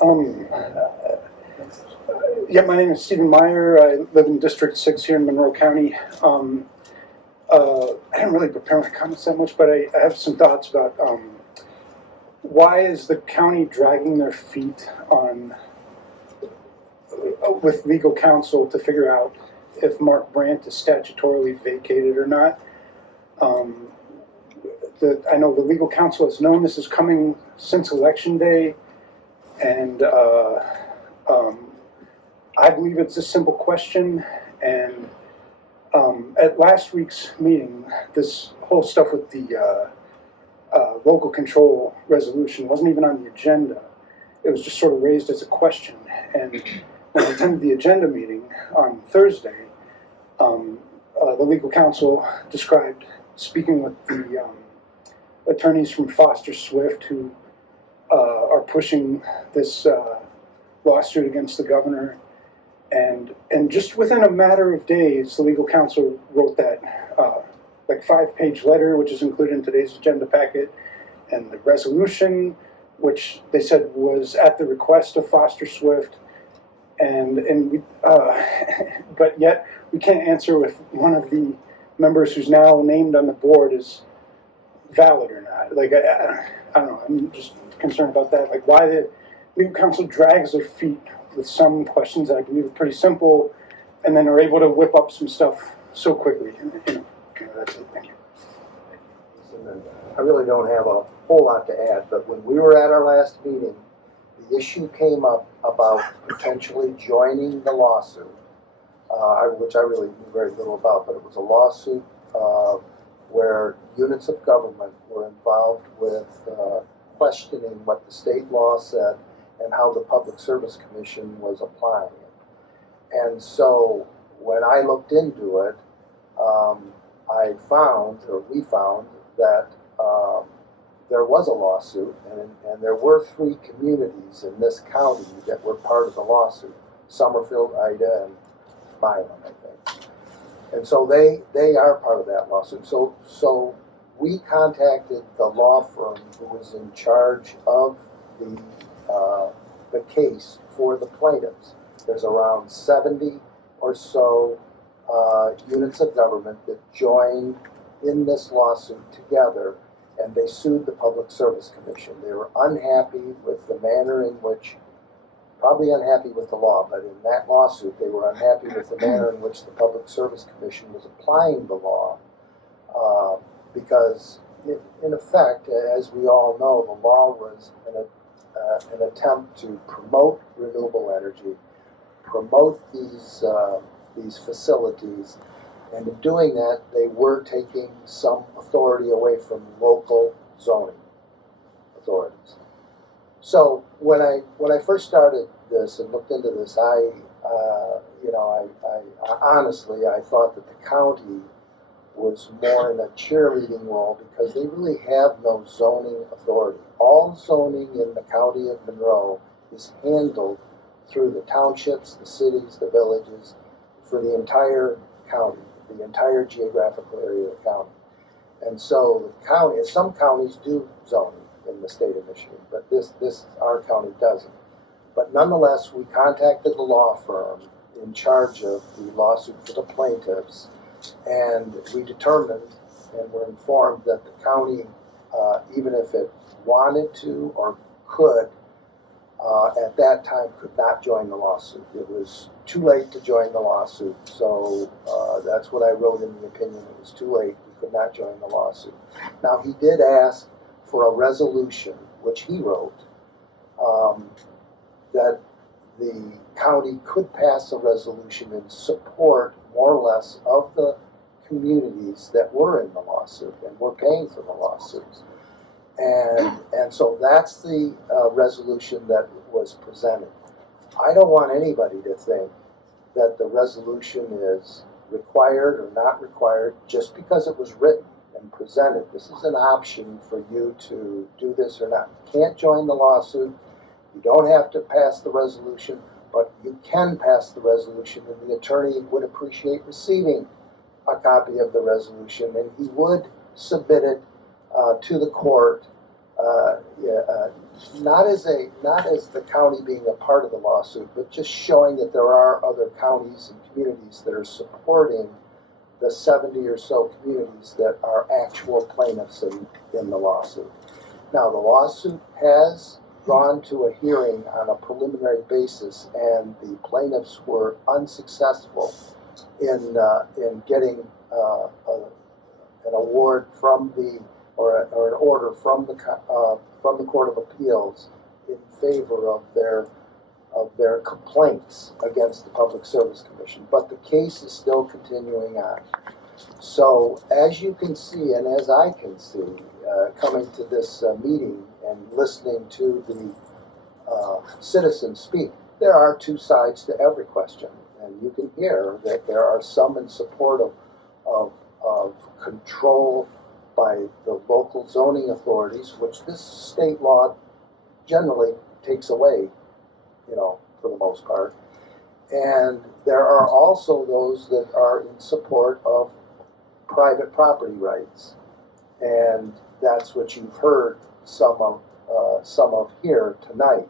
Um, yeah, my name is Stephen Meyer. I live in District 6 here in Monroe County. I didn't really prepare my comments that much, but I have some thoughts about why is the county dragging their feet on with legal counsel to figure out if Mark Brant is statutorily vacated or not. I know the legal counsel has known this is coming since Election Day, and I believe it's a simple question. And at last week's meeting, this whole stuff with the local control resolution wasn't even on the agenda. It was just sort of raised as a question. And when I attended the agenda meeting on Thursday, the legal counsel described speaking with the attorneys from Foster Swift who are pushing this lawsuit against the governor. And just within a matter of days, the legal counsel wrote that like 5-page letter, which is included in today's agenda packet, and the resolution, which they said was at the request of Foster Swift, and we, but yet we can't answer if one of the members who's now named on the board is valid or not. Like I don't know. I'm just concerned about that. Like why the legal counsel drags their feet with some questions that I believe are pretty simple, and then are able to whip up some stuff so quickly. Okay, that's it. Thank you. I really don't have a whole lot to add, but when we were at our last meeting, the issue came up about potentially joining the lawsuit, which I really knew very little about, but it was a lawsuit where units of government were involved with questioning what the state law said and how the Public Service Commission was applying it. And so when I looked into it, we found that there was a lawsuit, and there were 3 communities in this county that were part of the lawsuit: Summerfield, Ida, and Milan, I think. And so they are part of that lawsuit. So we contacted the law firm who was in charge of the case for the plaintiffs. There's around 70 or so units of government that joined in this lawsuit together, and they sued the Public Service Commission. They were unhappy with the manner in which, probably unhappy with the law, but in that lawsuit they were unhappy with the manner in which the Public Service Commission was applying the law, because in effect, as we all know, the law was an attempt to promote renewable energy, promote these facilities, and in doing that, they were taking some authority away from local zoning authorities. So when I first started this and looked into this, I honestly thought that the county was more in a cheerleading role because they really have no zoning authority. All zoning in the county of Monroe is handled through the townships, the cities, the villages, for the entire county, the entire geographical area of the county. And so the county, some counties do zoning in the state of Michigan, but our county doesn't. But nonetheless, we contacted the law firm in charge of the lawsuit for the plaintiffs, and we determined and were informed that the county, even if it wanted to or could, at that time could not join the lawsuit. It was too late to join the lawsuit, so that's what I wrote in the opinion. It was too late. We could not join the lawsuit. Now, he did ask for a resolution, which he wrote, that the county could pass a resolution in support, more or less, of the communities that were in the lawsuit and were paying for the lawsuits. And so that's the resolution that was presented. I don't want anybody to think that the resolution is required or not required just because it was written and presented. This is an option for you to do this or not. You can't join the lawsuit. You don't have to pass the resolution, but you can pass the resolution, and the attorney would appreciate receiving a copy of the resolution, and he would submit it to the court not as the county being a part of the lawsuit, but just showing that there are other counties and communities that are supporting the 70 or so communities that are actual plaintiffs in the lawsuit. Now, the lawsuit has gone to a hearing on a preliminary basis, and the plaintiffs were unsuccessful in getting an award from or an order from the Court of Appeals in favor of their complaints against the Public Service Commission. But the case is still continuing on. So as you can see, and as I can see, coming to this meeting and listening to the citizens speak, there are two sides to every question. And you can hear that there are some in support of control by the local zoning authorities, which this state law generally takes away, for the most part. And there are also those that are in support of private property rights. And that's what you've heard some of here tonight.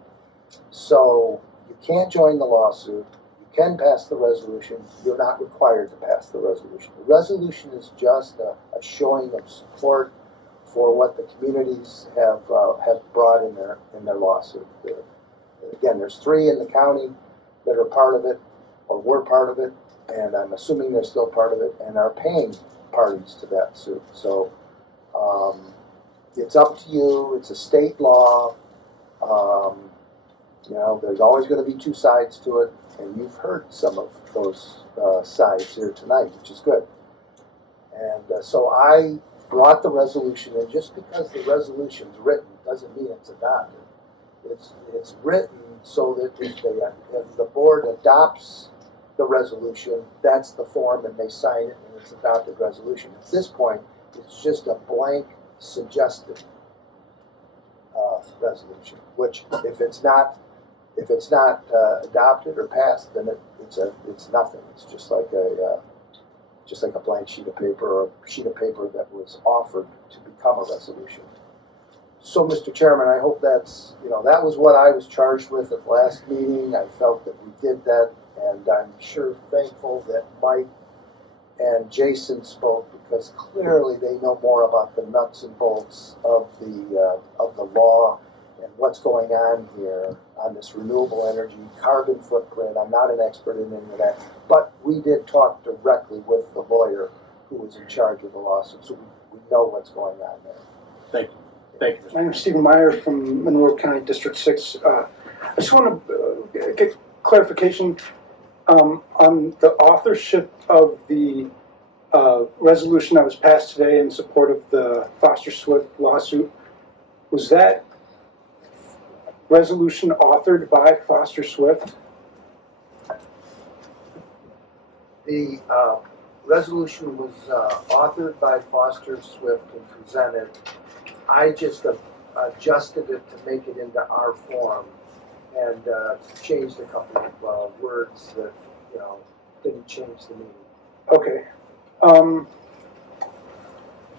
So you can't join the lawsuit. You can pass the resolution. You're not required to pass the resolution. The resolution is just a showing of support for what the communities have brought in their lawsuit. Again, there's 3 in the county that are part of it, or were part of it, and I'm assuming they're still part of it, and are paying parties to that suit. So it's up to you. It's a state law. There's always going to be 2 sides to it, and you've heard some of those sides here tonight, which is good. And so I brought the resolution, and just because the resolution's written doesn't mean it's adopted. It's written so that if the board adopts the resolution, that's the form, and they sign it, and it's adopted resolution. At this point, it's just a blank suggested resolution, which if it's not adopted or passed, then it's nothing. It's just like a blank sheet of paper, or a sheet of paper that was offered to become a resolution. So, Mr. Chairman, I hope that was what I was charged with at the last meeting. I felt that we did that, and I'm sure thankful that Mike and Jason spoke, because clearly they know more about the nuts and bolts of the law and what's going on here on this renewable energy, carbon footprint. I'm not an expert in any of that, but we did talk directly with the lawyer who was in charge of the lawsuit, so we know what's going on there. Thank you. Thank you. My name is Stephen Meyer from Monroe County District 6. I just want to get clarification on the authorship of the resolution that was passed today in support of the Foster Swift lawsuit. Was that resolution authored by Foster Swift? The resolution was authored by Foster Swift and presented. I just adjusted it to make it into our form, and changed a couple of words that didn't change the meaning. Okay.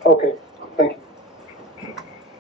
Okay. Thank you.